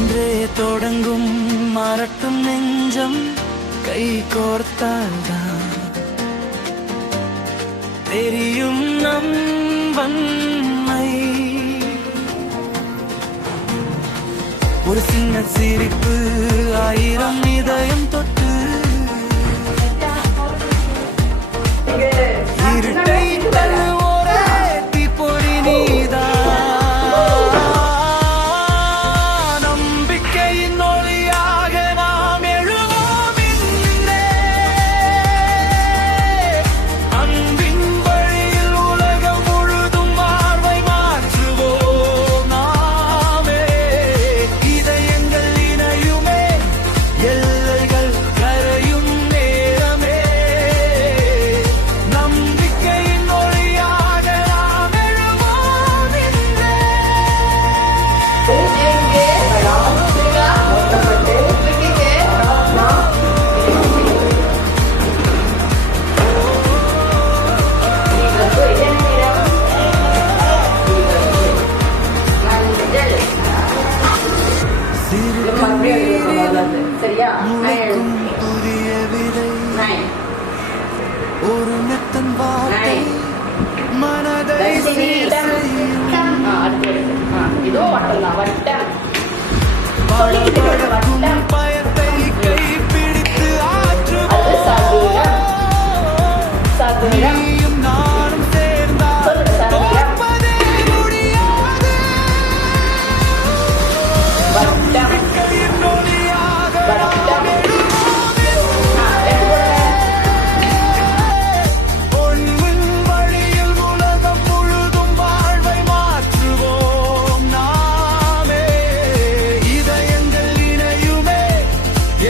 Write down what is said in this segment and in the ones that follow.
இன்றே தொடங்கும் மறட்டும் நெஞ்சம் கை கோர்த்தால்தான் தெரியும் நம் வன்மை. ஒரு சின்ன சிரிப்பு ஆயிரம் இதயம் தொட்டு இருட்டை தருவோரே தீப்பொறி நீதான். நம்பிக்கையின் ஒளியாக நாம் எழுவோம் இன்றே. அன்பின் வழியில் உலகம் முழுதும் வாழ்வை மாற்றுவோம் நாமே. இதயங்கள் இணையுமே, எல்லைகள் கரையும் நேரமே. நம்பிக்கையின் ஒளியாக நாம் எழுவோம் இன்றே. முளைக்கும் புதிய விதை, ஒரு மெத்தன் வார்த்தை மனதை சீர் செய்யும். படபடக்கும் பயத்தை கைப்பிடித்து ஆற்றுவோம். நீயும் நானும் சேர்ந்தால் தோற்பதே முடியாது. நம்பிக்கையின் ஒளியாக நாம் எழுவோம் ஒளிவின் வழியில் உலகம் முழுதும் வாழ்வை மாற்றுவோம் நாமே. இதயங்கள் இணையுமே,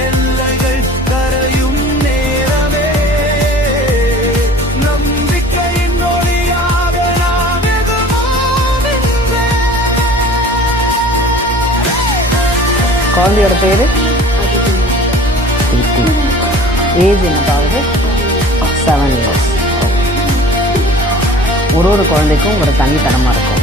எல்லைகள் கரையும் நேரமே. நம்பிக்கையின் ஒளியாக நாம் எழுவோம் இன்றே. குழந்தையோட பேரு ஏஜ் என்னதாவது 7 years. ஒரு குழந்தைக்கும் ஒரு தனித்தனமாக இருக்கும்.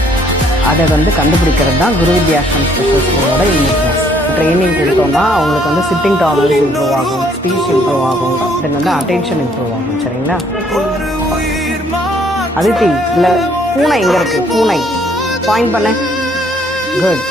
அதை கண்டுபிடிக்கிறது தான் குரு வித்யாஷ்ரம் ஸ்பெஷல் ஸ்கூலோட யூனிக்னஸ். ட்ரைனிங் கொடுத்தோம்னா அவங்களுக்கு சிட்டிங் டாலரன்ஸ் இம்ப்ரூவ் ஆகும், ஸ்பீச் இம்ப்ரூவ் ஆகும், தென் அட்டென்ஷன் இம்ப்ரூவ் ஆகும். சரிங்களா? ஒரு உயிர் மாற்று அதித்தி இல்லை பூனை எங்கே இருக்குது? பூனை பாயிண்ட் பண்ண. குட்.